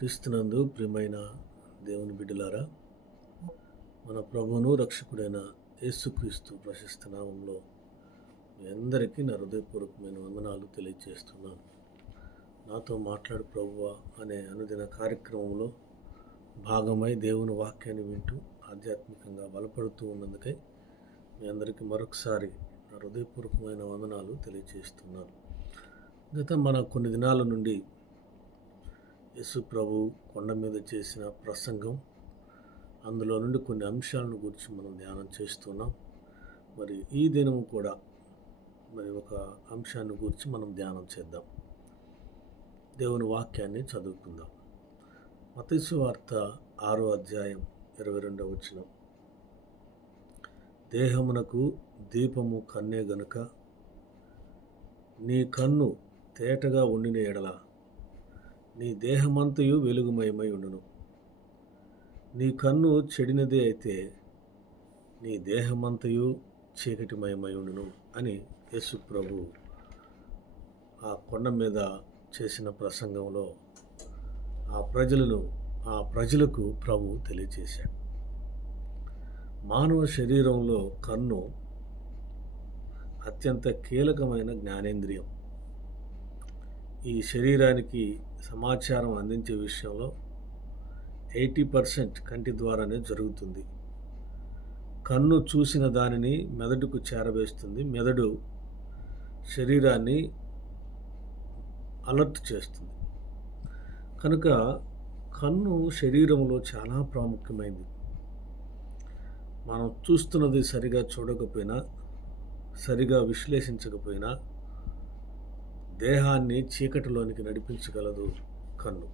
క్రీస్తునందు ప్రియమైన దేవుని బిడ్డలారా, మన ప్రభువును రక్షకుడైన యేసుక్రీస్తు ప్రశస్త నామంలో మీ అందరికీ నా హృదయపూర్వకమైన వందనాలు తెలియజేస్తున్నాను. నాతో మాట్లాడు ప్రభువా అనే అనుదిన కార్యక్రమంలో భాగమై దేవుని వాక్యాన్ని వింటూ ఆధ్యాత్మికంగా బలపడుతూ ఉన్నందుకై మీ అందరికీ మరొకసారి నా హృదయపూర్వకమైన వందనాలు తెలియజేస్తున్నాను. మన కొన్ని దినాల నుండి యేసు ప్రభు కొండ మీద చేసిన ప్రసంగం, అందులో నుండి కొన్ని అంశాలను గురించి మనం ధ్యానం చేస్తున్నాం. మరి ఈ దినము కూడా ఒక అంశాన్ని గురించి మనం ధ్యానం చేద్దాం. దేవుని వాక్యాన్ని చదువుకుందాం. మత్తయి సువార్త 6వ అధ్యాయం 22వ వచనం. దేహమునకు దీపము కన్నే గనుక నీ కన్ను తేటగా ఉండిన ఎడల నీ దేహమంతయు వెలుగుమయమై ఉండును. నీ కన్ను చెడినదే అయితే నీ దేహమంతయు చీకటిమయమై ఉండును అని యేసు ప్రభు ఆ కొండ మీద చేసిన ప్రసంగంలో ఆ ప్రజలకు ప్రభు తెలియచేశాడు. మానవ శరీరంలో కన్ను అత్యంత కీలకమైన జ్ఞానేంద్రియం. ఈ శరీరానికి సమాచారం అందించే విషయంలో 80% కంటి ద్వారానే జరుగుతుంది. కన్ను చూసిన దానిని మెదడుకు చేరవేస్తుంది. మెదడు శరీరాన్ని అలర్ట్ చేస్తుంది. కనుక కన్ను శరీరంలో చాలా ప్రాముఖ్యమైనది. మనం చూస్తున్నది సరిగా చూడకపోయినా, సరిగా విశ్లేషించకపోయినా దేహాన్ని చీకటిలోనికి నడిపించగలదు కన్ను.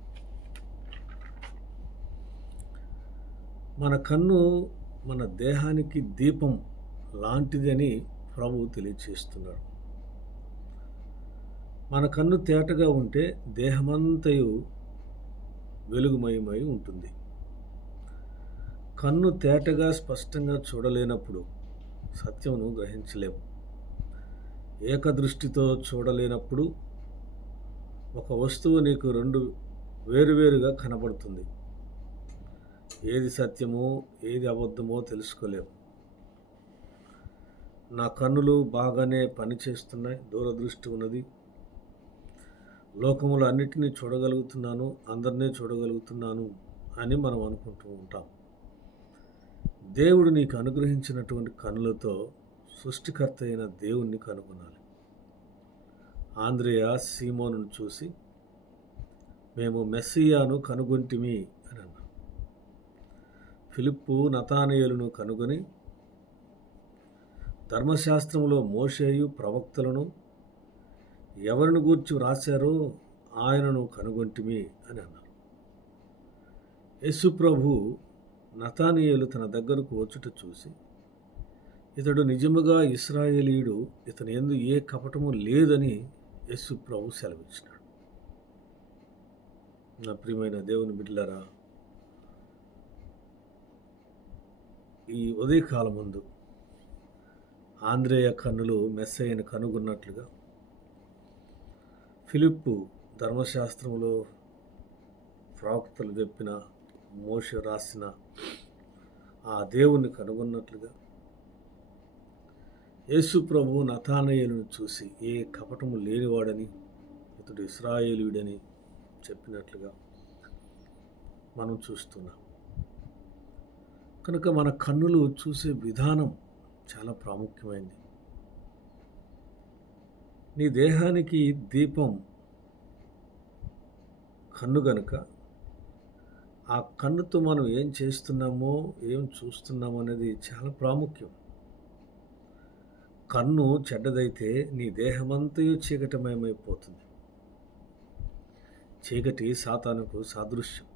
మన కన్ను మన దేహానికి దీపం లాంటిదని ప్రభువు తెలియచేస్తున్నాడు. మన కన్ను తేటగా ఉంటే దేహమంతయు వెలుగుమయమై ఉంటుంది. కన్ను తేటగా స్పష్టంగా చూడలేనప్పుడు సత్యమును గ్రహించలేము. ఏకదృష్టితో చూడలేనప్పుడు ఒక వస్తువు నీకు రెండు వేరువేరుగా కనబడుతుంది. ఏది సత్యమో ఏది అబద్ధమో తెలుసుకోలేము. నా కన్నులు బాగానే పనిచేస్తున్నాయి, దూరదృష్టి ఉన్నది, లోకములు అన్నిటినీ చూడగలుగుతున్నాను, అందరినీ చూడగలుగుతున్నాను అని మనం అనుకుంటూ ఉంటాం. దేవుడు నీకు అనుగ్రహించినటువంటి కన్నులతో సృష్టికర్త అయిన దేవుణ్ణి కనుగొనాలి. ఆంద్రేయ సీమోనును చూసి మేము మెస్సియాను కనుగొంటిమి అని అన్నాడు. ఫిలిప్పు నతానయేలును కనుగొని ధర్మశాస్త్రంలో మోషేయు ప్రవక్తలను ఎవరిని గూర్చి వ్రాశారో ఆయనను కనుగొంటిమి అని అన్నారు. యేసు ప్రభు నతానయేలు తన దగ్గరకు వచ్చుట చూసి ఇతడు నిజముగా ఇశ్రాయేలీయుడు, ఇతని యందు ఏ కపటము లేదని యేసు ప్రభు సెలవిచ్చినాడు. నా ప్రియమైన దేవుని బిడ్డలారా, ఈ ఉదయకాలం ముందు ఆంద్రేయ కన్నులు మెస్సయ్యను కనుగొన్నట్లుగా ఫిలిప్పు ధర్మశాస్త్రంలో ప్రవక్తలు చెప్పిన, మోషే రాసిన ఆ దేవుణ్ణి కనుగొన్నట్లుగా యేసు ప్రభు నతానయేలును చూసి ఏ కపటము లేనివాడని, ఇతడు ఇశ్రాయేలీయుడని చెప్పినట్లుగా మనం చూస్తున్నాం. కనుక మన కన్నులు చూసే విధానం చాలా ప్రాముఖ్యమైనది. నీ దేహానికి దీపం కన్ను గనుక ఆ కన్నుతో మనం ఏం చేస్తున్నామో, ఏం చూస్తున్నామో అనేది చాలా ప్రాముఖ్యం. కన్ను చెడ్డదైతే నీ దేహమంతయు చీకటిమయమైపోతుంది. చీకటి సాతానుకు సాదృశ్యం.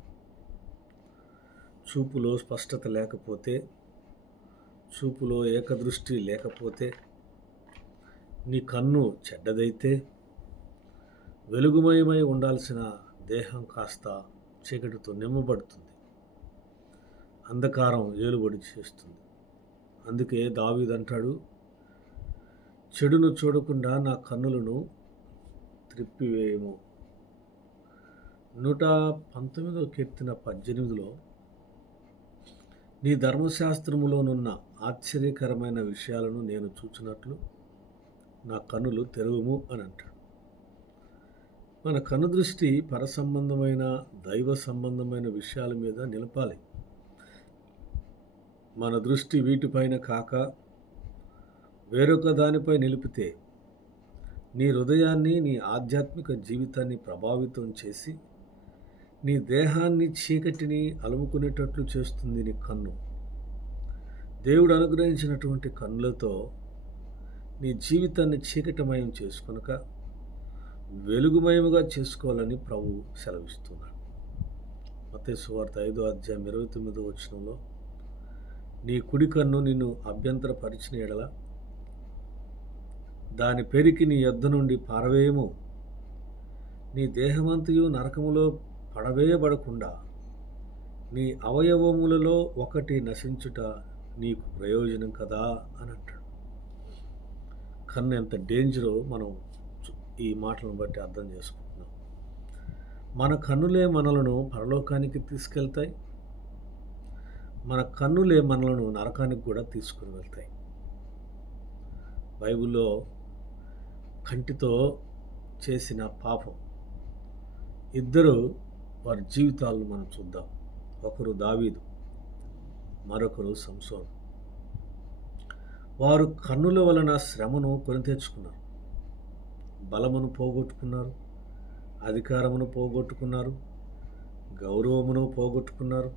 చూపులో స్పష్టత లేకపోతే, చూపులో ఏకదృష్టి లేకపోతే, నీ కన్ను చెడ్డదైతే వెలుగుమయమై ఉండాల్సిన దేహం కాస్త చీకటితో నిమ్మబడుతుంది. అంధకారం ఏలుబడి చేస్తుంది. అందుకే దావీదు అంటాడు, చెడును చూడకుండా నా కన్నులను త్రిప్పివేయము, 119వ కీర్తన 18లో నీ ధర్మశాస్త్రములోనున్న ఆశ్చర్యకరమైన విషయాలను నేను చూచినట్లు నా కన్నులు తెరవుము అని అంటాడు. మన కన్ను దృష్టి పరసంబంధమైన దైవ సంబంధమైన విషయాల మీద నిలపాలి. మన దృష్టి వీటిపైన కాక వేరొక దానిపై నిలిపితే నీ హృదయాన్ని, నీ ఆధ్యాత్మిక జీవితాన్ని ప్రభావితం చేసి నీ దేహాన్ని చీకటిని అలుముకునేటట్లు చేస్తుంది నీ కన్ను. దేవుడు అనుగ్రహించినటువంటి కన్నులతో నీ జీవితాన్ని చీకటిమయం చేసుకొనక వెలుగుమయముగా చేసుకోవాలని ప్రభువు సెలవిస్తున్నాడు. మత్తయి సువార్త 5వ అధ్యాయం 29వ వచనంలో నీ కుడి కన్ను నిన్ను అభ్యంతరపరిచిన ఎడల దాని పెరికి నీ యొద్ద నుండి పారవేయము, నీ దేహమంతయు నరకములో పడవేయబడకుండా నీ అవయవములలో ఒకటి నశించుట నీకు ప్రయోజనం కదా అని అంటాడు. కన్ను ఎంత డేంజరో మనం ఈ మాటలను బట్టి అర్థం చేసుకుంటున్నాం. మన కన్నులే మనలను పరలోకానికి తీసుకెళ్తాయి, మన కన్నులే మనలను నరకానికి కూడా తీసుకుని వెళ్తాయి. బైబిల్లో కంటితో చేసిన పాపం ఇద్దరు వారి జీవితాలను మనం చూద్దాం. ఒకరు దావీదు, మరొకరు సంసోను. వారు కన్నుల వలన శ్రమను కొని తెచ్చుకున్నారు, బలమును పోగొట్టుకున్నారు, అధికారమును పోగొట్టుకున్నారు, గౌరవమును పోగొట్టుకున్నారు,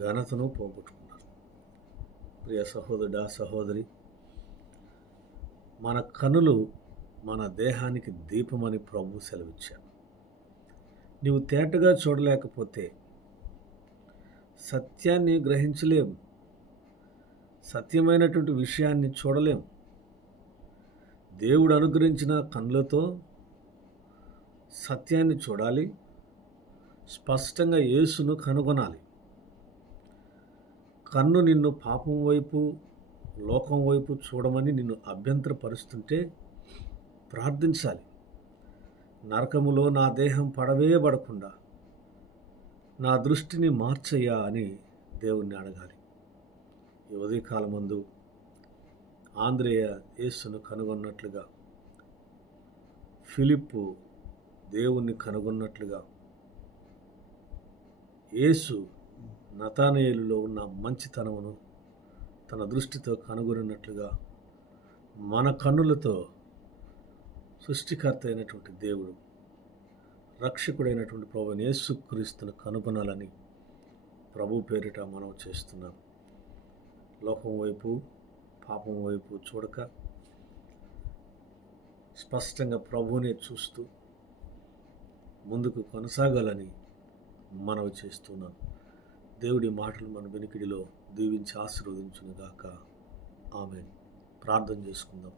ఘనతను పోగొట్టుకున్నారు. ప్రియ సహోదరుడా, సహోదరి, మన కన్నులు మన దేహానికి దీపమని ప్రభు సెలవిచ్చాడు. నీవు తేటగా చూడలేకపోతే సత్యాన్ని గ్రహించలేము, సత్యమైనటువంటి విషయాన్ని చూడలేము. దేవుడు అనుగ్రహించిన కన్నులతో సత్యాన్ని చూడాలి, స్పష్టంగా యేసును కనుగొనాలి. కన్ను నిన్ను పాపం వైపు, లోకం వైపు చూడమని నిన్ను అభ్యంతరపరుస్తుంటే ప్రార్థించాలి. నరకములో నా దేహం పడవేయబడకుండా నా దృష్టిని మార్చయ్యా అని దేవుణ్ణి అడగాలి. ఈ ఉదయకాలమందు ఆంద్రేయ యేసును కనుగొన్నట్లుగా, ఫిలిప్పు దేవుణ్ణి కనుగొన్నట్లుగా, యేసు నతానయేలులో ఉన్న మంచితనమును తన దృష్టితో కనుగొన్నట్లుగా మన కన్నులతో సృష్టికర్త అయినటువంటి దేవుడు, రక్షకుడైనటువంటి ప్రభువైన యేసుక్రీస్తును కనుగొనాలని ప్రభు పేరిట మనం చేస్తున్నాం. లోకం వైపు, పాపం వైపు చూడక స్పష్టంగా ప్రభువునే చూస్తూ ముందుకు కొనసాగాలని మనవి చేస్తున్నాం. దేవుడి మాటలు మన వెనుకిడిలో దీవించి ఆశీర్వదించునుగాక. ఆమేన్. ప్రార్థన చేసుకుందాం.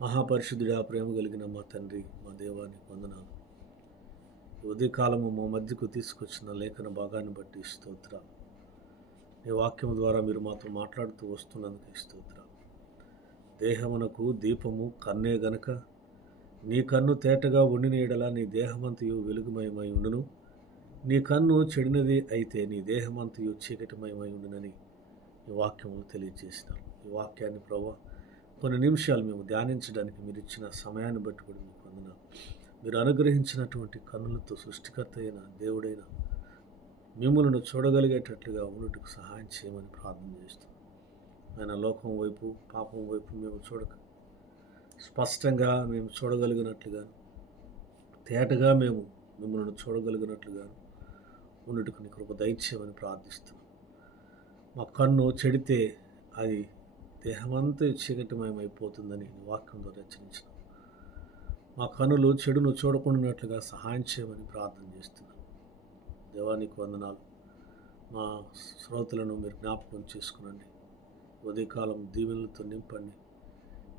మహాపరిశుద్ధుడా, ప్రేమ కలిగిన మా తండ్రి, మా దేవానికి వందనాలు. ఉదయకాలము మా మధ్యకు తీసుకొచ్చిన లేఖన భాగాన్ని బట్టి స్తోత్రాలు. నీ వాక్యం ద్వారా మీరు మాతో మాట్లాడుతూ వస్తున్నందుకు స్తోత్రాలు. దేహమునకు దీపము కన్నే గనక నీ కన్ను తేటగా ఉండిన ఎడల నీ దేహమంతయు వెలుగుమయమై ఉండును. నీ కన్ను చెడినది అయితే నీ దేహమంతయు చీకటిమయమై ఉండునని ఈ వాక్యములు తెలియజేసినారు. ఈ వాక్యాన్ని ప్రభువా కొన్ని నిమిషాలు మేము ధ్యానించడానికి మీరు ఇచ్చిన సమయాన్ని బట్టి కూడా మీకు వందనాలు. మీరు అనుగ్రహించినటువంటి కన్నులతో సృష్టికర్త అయిన దేవుడైన మిమ్మల్ని చూడగలిగేటట్లుగా ఉన్నట్టుకు సహాయం చేయమని ప్రార్థన చేస్తున్నాం. ఆయన లోకం వైపు, పాపం వైపు మేము చూడక స్పష్టంగా మేము చూడగలిగినట్లుగాను, తేటగా మేము మిమ్మల్ని చూడగలిగినట్లుగాను ఉన్నట్టుకు నీ కృప దయచేయమని ప్రార్థిస్తున్నాం. మా కన్ను చెడితే అది దేహమంతా చీకటిమయమైపోతుందని వాక్యం ద్వారా హెచ్చరించిన మా కన్నులు చెడును చూడకుండానట్లుగా సహాయం చేయమని ప్రార్థన చేస్తున్నాం. దేవానికి వందనాలు. మా శ్రోతలను మీరు జ్ఞాపకం చేసుకునండి. ఉదయకాలం దీవెనలతో నింపండి.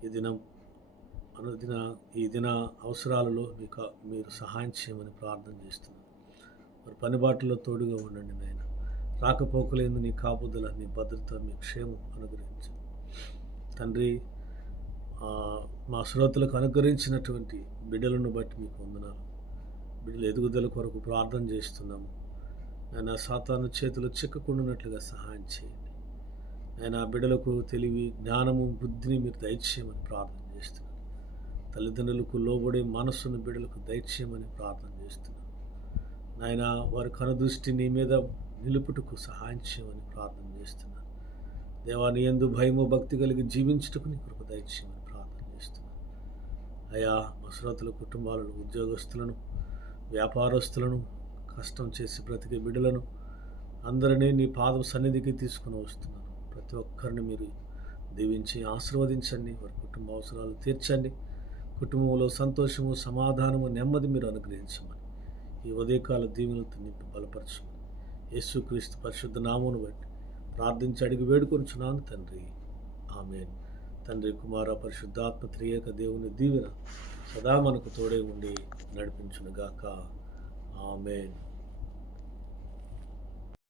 ఈ దిన అవసరాలలో మీరు సహాయం చేయమని ప్రార్థన చేస్తున్నాం. మరి పనిబాటులో తోడుగా ఉండండి నాయన. రాకపోకలేదు నీ కాపుదల, నీ భద్రత, మీ క్షేమం అనుగ్రహించండి తండ్రి. మా శ్రోతలకు అనుగ్రహించినటువంటి బిడ్డలను బట్టి మీకు వందనాలు. బిడ్డల ఎదుగుదల కొరకు ప్రార్థన చేస్తున్నాము. నాయన సాతాను చేతులు చిక్కకుండానట్లుగా సహాయం చేయండి. నాయన బిడ్డలకు తెలివి, జ్ఞానము, బుద్ధిని మీరు దయచేయమని ప్రార్థన చేస్తున్నాను. తల్లిదండ్రులకు లోబడే మనస్సును బిడ్డలకు దయచేయమని ప్రార్థన చేస్తున్నాను. నాయన వారి కనుదృష్టి నీ మీద నిలుపుటకు సహాయం చేయమని ప్రార్థన చేస్తున్నాను. దేవా, నీ యందు భయము భక్తి కలిగి జీవించుటకు నీ కృప దయచేయమని ప్రార్థన చేస్తున్నాను. అయా, మా శ్రోతల కుటుంబాలను, ఉద్యోగస్తులను, వ్యాపారస్తులను, కష్టం చేసి బ్రతికే బిడ్డలను అందరినీ నీ పాదం సన్నిధికి తీసుకుని వస్తున్నాను. ప్రతి ఒక్కరిని మీరు దీవించి ఆశీర్వదించండి. వారి కుటుంబ అవసరాలు తీర్చండి. కుటుంబంలో సంతోషము, సమాధానము, నెమ్మది మీరు అనుగ్రహించమని ఈ ఉదయకాల దీవెనలతో నింపి బలపరచమని యేసుక్రీస్తు పరిశుద్ధ నామమును బట్టి ప్రార్థించి అడిగి వేడుకొనుచున్నాను తండ్రి. ఆమేన్. తండ్రి, కుమార, పరిశుద్ధాత్మ త్రియేక దేవుని దీవెన సదా మనకు తోడే ఉండి నడిపించునుగాక. ఆమేన్.